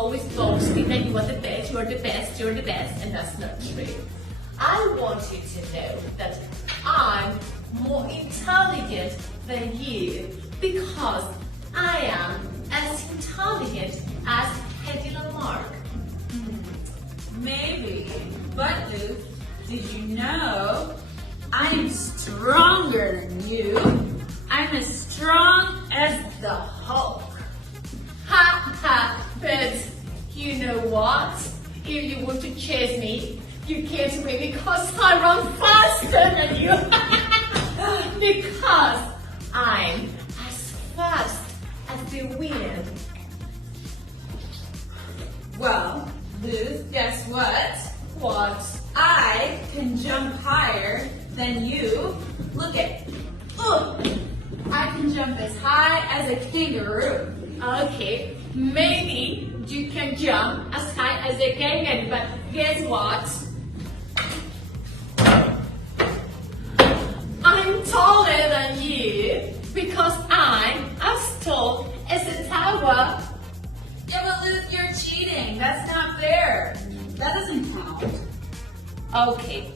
always boasting that you are the best, you're the best, you're the best, and that's not true. I want you to know that I'm more intelligent than you because I am as intelligent as Hedy Lamarck. Maybe, but Luke, did you know I'm stronger than you? I'm as strong as the Hulk. Ha ha, but you know what? If you want to chase me, you can't win because I run faster than you. Because I'm as fast as the wind. Well, Luke, guess what? What? I can jump higher than you. Look at, I can jump as high as a kangaroo. Okay, maybe you can jump as high as a kangaroo, but guess what? I'm taller than you because I'm as tall as a tower. Yeah, but Luke, you're cheating. That's not fair. That doesn't count. Okay,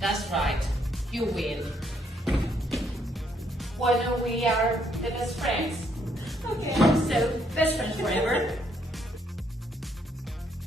that's right. You win. Why don't we are the best friends? Okay. So, best friends forever.